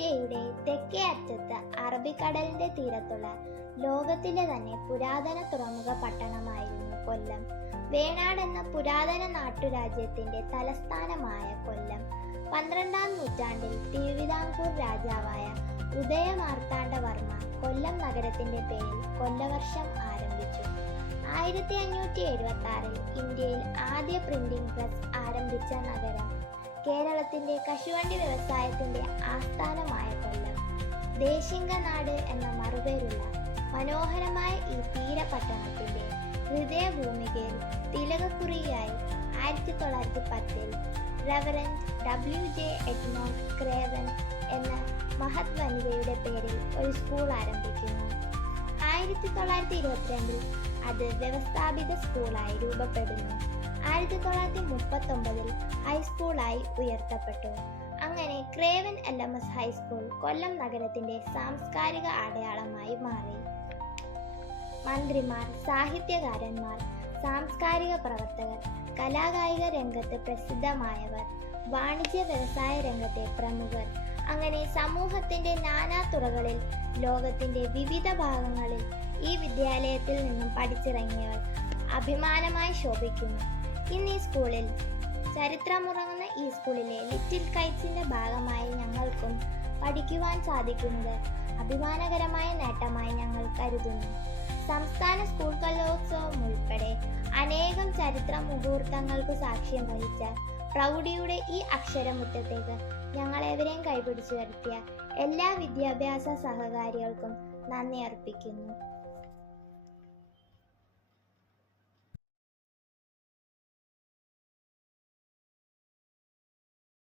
ഇന്ത്യയുടെ തെക്കേ അറ്റത്ത് അറബിക്കടലിന്റെ തീരത്തുള്ള ലോകത്തിലെ തന്നെ പുരാതന തുറമുഖ പട്ടണമായിരുന്നു കൊല്ലം. വേണാട് എന്ന പുരാതന നാട്ടുരാജ്യത്തിന്റെ തലസ്ഥാനമായ കൊല്ലം 12ാം നൂറ്റാണ്ടിൽ തിരുവിതാംകൂർ രാജാവായ ഉദയമാർത്താണ്ഡവർമ്മ കൊല്ലം നഗരത്തിന്റെ പേരിൽ കൊല്ലവർഷം ആരംഭിച്ചു. 1576-ൽ ഇന്ത്യയിൽ ആദ്യ പ്രിന്റിംഗ് പ്രസ് ആരംഭിച്ച നഗരം. കേരളത്തിന്റെ കശുവണ്ടി വ്യവസായത്തിന്റെ ആസ്ഥാനമായ കൊല്ലം, ദേശിംഗനാട് എന്ന മറുപേരുള്ള മനോഹരമായ ഈ തീരപട്ടണത്തിന്റെ ഹൃദയഭൂമികയിൽ തിലകക്കുറിയായി 1910-ൽ റവറന്റ് WJ എഡ്മോണ്ട് ക്രേവൻ എന്ന മഹത് വനിതയുടെ പേരിൽ ഒരു സ്കൂൾ ആരംഭിക്കുന്നു. 1922-ൽ അത് വ്യവസ്ഥാപിത സ്കൂളായി രൂപപ്പെടുന്നു. 1939-ൽ ഹൈസ്കൂളായി ഉയർത്തപ്പെട്ടു. അങ്ങനെ ക്രേവൻ LMS ഹൈസ്കൂൾ കൊല്ലം നഗരത്തിന്റെ സാംസ്കാരിക അടയാളമായി മാറി. മന്ത്രിമാർ, സാഹിത്യകാരന്മാർ, സാംസ്കാരിക പ്രവർത്തകർ, കലാകായിക രംഗത്ത് പ്രസിദ്ധമായവർ, വാണിജ്യ വ്യവസായ രംഗത്തെ പ്രമുഖർ, അങ്ങനെ സമൂഹത്തിന്റെ നാനാ തുറകളിൽ ലോകത്തിന്റെ വിവിധ ഭാഗങ്ങളിൽ ഈ വിദ്യാലയത്തിൽ നിന്നും പഠിച്ചിറങ്ങിയവർ അഭിമാനമായി ശോഭിക്കുന്നു. ഇന്ന് ഈ സ്കൂളിൽ ചരിത്രമുറങ്ങുന്ന ഈ സ്കൂളിലെ ലിറ്റിൽ കൈറ്റ്സിന്റെ ഭാഗമായി ഞങ്ങൾക്കും പഠിക്കുവാൻ സാധിക്കുന്നത് അഭിമാനകരമായ നേട്ടമായി ഞങ്ങൾ കരുതുന്നു. സംസ്ഥാന സ്കൂൾ കലോത്സവം ഉൾപ്പെടെ അനേകം ചരിത്ര മുഹൂർത്തങ്ങൾക്ക് സാക്ഷ്യം വഹിച്ച പ്രൗഢിയുടെ ഈ അക്ഷരമുറ്റത്തേക്ക് ഞങ്ങളെവരെയും കൈപിടിച്ചു വരുത്തിയ എല്ലാ വിദ്യാഭ്യാസ സഹകാരികൾക്കും നന്ദി അർപ്പിക്കുന്നു.